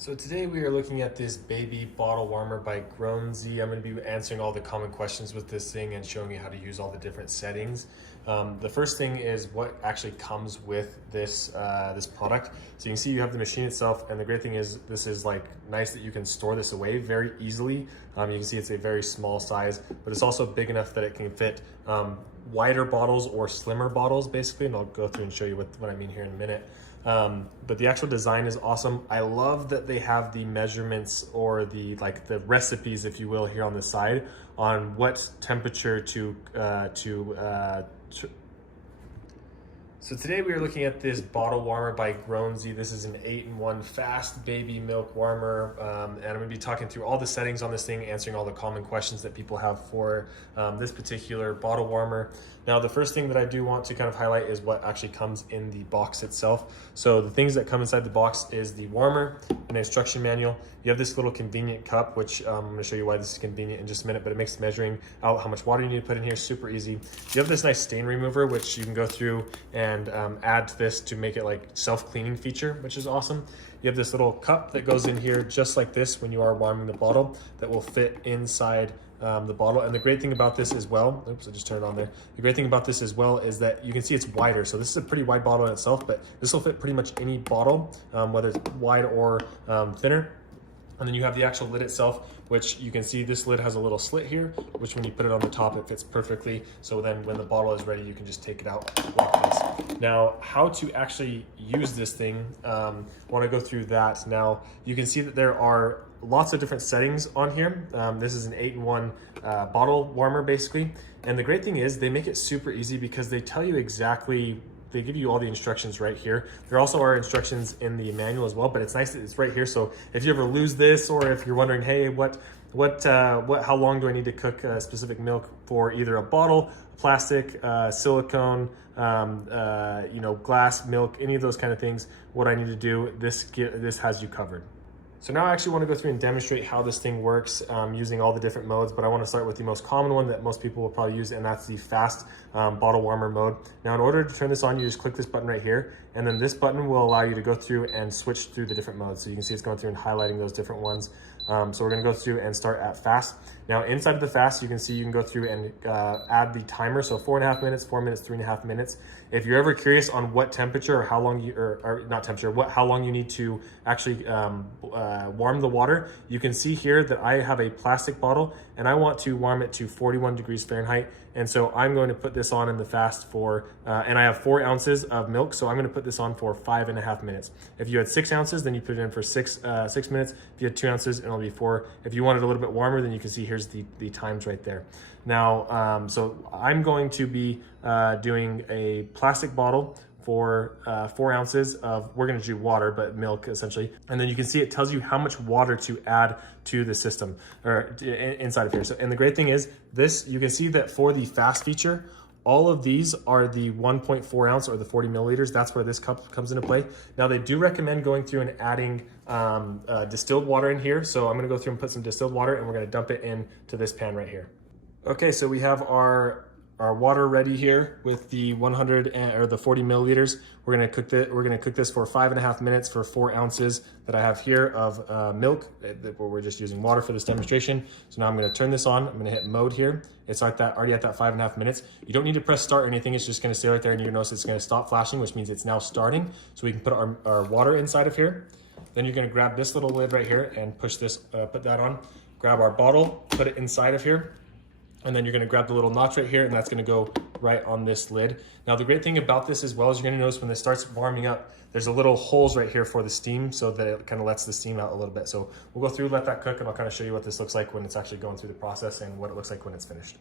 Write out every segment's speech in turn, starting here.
So today we are looking at this baby bottle warmer by GROWNSY. I'm going to be answering all the common questions with this thing and showing you how to use all the different settings. The first thing is what actually comes with this this product. So you can see you have the machine itself, and the great thing is this is like nice that you can store this away very easily. You can see it's a very small size, but it's also big enough that it can fit wider bottles or slimmer bottles basically, and I'll go through and show you what I mean here in a minute. But the actual design is awesome. I love that they have the measurements or the recipes, if you will, here on the side on what temperature So today we are looking at this bottle warmer by GROWNSY. This is an 8-in-1 fast baby milk warmer, and I'm going to be talking through all the settings on this thing, answering all the common questions that people have for this particular bottle warmer. Now, the first thing that I do want to kind of highlight is what actually comes in the box itself. So the things that come inside the box is the warmer, an instruction manual. You have this little convenient cup, which I'm going to show you why this is convenient in just a minute, but it makes measuring out how much water you need to put in here super easy. You have this nice stain remover, which you can go through and add to this to make it like self-cleaning feature, which is awesome. You have this little cup that goes in here just like this when you are warming the bottle that will fit inside the bottle. And the great thing about this as well, oops, I just turned it on there. The great thing about this as well is that you can see it's wider. So this is a pretty wide bottle in itself, but this will fit pretty much any bottle, whether it's wide or thinner. And then you have the actual lid itself, which you can see this lid has a little slit here, which when you put it on the top, it fits perfectly. So then when the bottle is ready, you can just take it out like this. Now, how to actually use this thing, I want to go through that. Now, you can see that there are lots of different settings on here. This is an 8-in-1 bottle warmer basically. And the great thing is they make it super easy because they tell you exactly, they give you all the instructions right here. There also are instructions in the manual as well, but it's nice that it's right here. So if you ever lose this, or if you're wondering, hey, how long do I need to cook specific milk for either a bottle, plastic, silicone, glass milk, any of those kind of things, what I need to do, this has you covered. So now I actually want to go through and demonstrate how this thing works using all the different modes, but I want to start with the most common one that most people will probably use, and that's the fast bottle warmer mode. Now, in order to turn this on, you just click this button right here, and then this button will allow you to go through and switch through the different modes. So you can see it's going through and highlighting those different ones. So we're going to go through and start at fast. Now, inside of the fast, you can see you can go through and add the timer. So 4.5 minutes, 4 minutes, 3.5 minutes. If you're ever curious on what temperature or how long how long you need to actually warm the water, you can see here that I have a plastic bottle and I want to warm it to 41 degrees Fahrenheit. And so I'm going to put this on in the fast for, and I have 4 ounces of milk. So I'm going to put this on for 5.5 minutes. If you had 6 ounces, then you put it in for six minutes. If you had 2 ounces, it'll be 4. If you want it a little bit warmer, then you can see here's the times right there. Now, so I'm going to be doing a plastic bottle for 4 ounces of, we're gonna do water, but milk essentially. And then you can see it tells you how much water to add to the system or inside of here. So, and the great thing is this, you can see that for the fast feature, all of these are the 1.4 ounce or the 40 milliliters. That's where this cup comes into play. Now they do recommend going through and adding distilled water in here. So I'm gonna go through and put some distilled water and we're gonna dump it into this pan right here. Okay, so we have our water ready here with the 40 milliliters. We're gonna cook this for 5.5 minutes for 4 ounces that I have here of milk. We're just using water for this demonstration. So now I'm gonna turn this on. I'm gonna hit mode here. It's like that, already at that 5.5 minutes. You don't need to press start or anything. It's just gonna stay right there, and you're gonna notice it's gonna stop flashing, which means it's now starting. So we can put our water inside of here. Then you're gonna grab this little lid right here and push this, put that on. Grab our bottle, put it inside of here. And then you're gonna grab the little notch right here, and that's gonna go right on this lid. Now, the great thing about this as well is you're gonna notice when this starts warming up, there's a little holes right here for the steam so that it kind of lets the steam out a little bit. So we'll go through, let that cook, and I'll kind of show you what this looks like when it's actually going through the process and what it looks like when it's finished.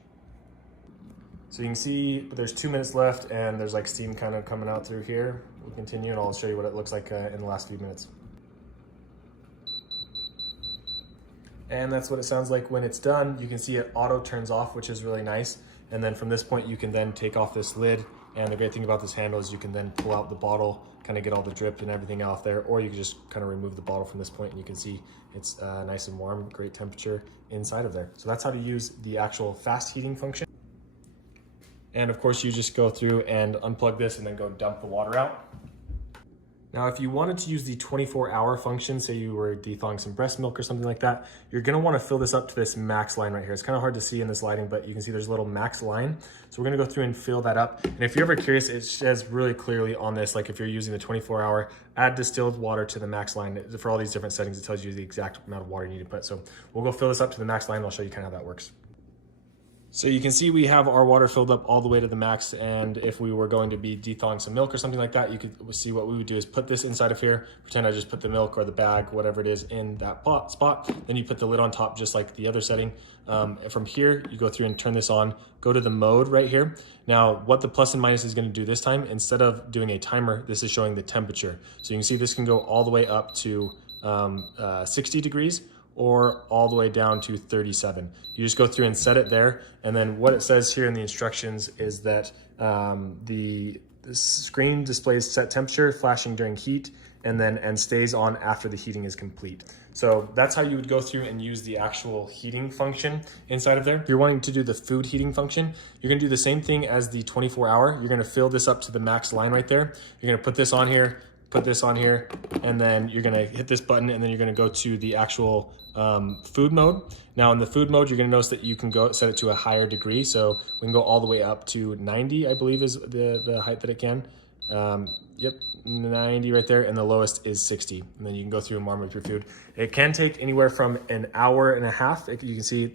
So you can see there's 2 minutes left and there's like steam kind of coming out through here. We'll continue and I'll show you what it looks like in the last few minutes. And that's what it sounds like when it's done. You can see it auto turns off, which is really nice. And then from this point, you can then take off this lid. And the great thing about this handle is you can then pull out the bottle, kind of get all the drip and everything off there, or you can just kind of remove the bottle from this point and you can see it's nice and warm, great temperature inside of there. So that's how to use the actual fast heating function. And of course, you just go through and unplug this and then go dump the water out. Now, if you wanted to use the 24-hour function, say you were thawing some breast milk or something like that, you're gonna wanna fill this up to this max line right here. It's kind of hard to see in this lighting, but you can see there's a little max line. So we're gonna go through and fill that up. And if you're ever curious, it says really clearly on this, like if you're using the 24-hour, add distilled water to the max line. For all these different settings, it tells you the exact amount of water you need to put. So we'll go fill this up to the max line. I'll show you kind of how that works. So you can see we have our water filled up all the way to the max, and if we were going to be thawing some milk or something like that, you could see what we would do is put this inside of here, pretend I just put the milk or the bag, whatever it is, in that spot, then you put the lid on top just like the other setting. From here, you go through and turn this on, go to the mode right here. Now, what the plus and minus is gonna do this time, instead of doing a timer, this is showing the temperature. So you can see this can go all the way up to 60 degrees, or all the way down to 37. You just go through and set it there. And then what it says here in the instructions is that the screen displays set temperature, flashing during heat, and stays on after the heating is complete. So that's how you would go through and use the actual heating function inside of there. If you're wanting to do the food heating function, you're gonna do the same thing as the 24-hour. You're gonna fill this up to the max line right there. You're gonna put this on here, and then you're gonna hit this button, and then you're gonna go to the actual food mode. Now in the food mode, you're gonna notice that you can go set it to a higher degree. So we can go all the way up to 90, I believe is the height that it can. Yep, 90 right there, and the lowest is 60. And then you can go through and warm up your food. It can take anywhere from an hour and a half. You can see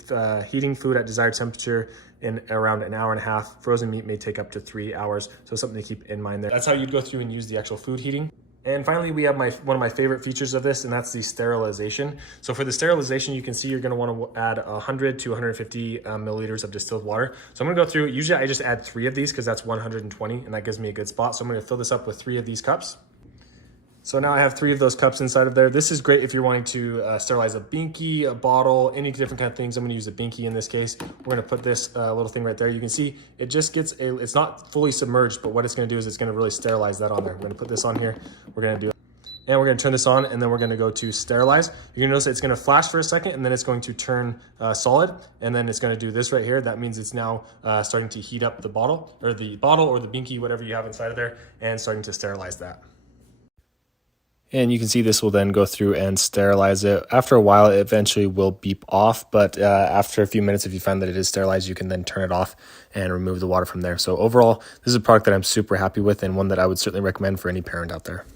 heating food at desired temperature in around an hour and a half. Frozen meat may take up to 3 hours. So something to keep in mind there. That's how you'd go through and use the actual food heating. And finally, we have one of my favorite features of this, and that's the sterilization. So for the sterilization, you can see you're gonna wanna add 100 to 150 milliliters of distilled water. So I'm gonna go through, usually I just add 3 of these because that's 120, and that gives me a good spot. So I'm gonna fill this up with 3 of these cups. So now I have 3 of those cups inside of there. This is great if you're wanting to sterilize a binky, a bottle, any different kind of things. I'm gonna use a binky in this case. We're gonna put this little thing right there. You can see it just gets it's not fully submerged, but what it's gonna do is it's gonna really sterilize that on there. We're gonna put this on here. We're gonna do, and we're gonna turn this on, and then we're gonna go to sterilize. You're gonna notice it's gonna flash for a second, and then it's going to turn solid, and then it's gonna do this right here. That means it's now starting to heat up the bottle or the binky, whatever you have inside of there, and starting to sterilize that. And you can see this will then go through and sterilize it. After a while, it eventually will beep off, but after a few minutes, if you find that it is sterilized, you can then turn it off and remove the water from there. So overall, this is a product that I'm super happy with, and one that I would certainly recommend for any parent out there.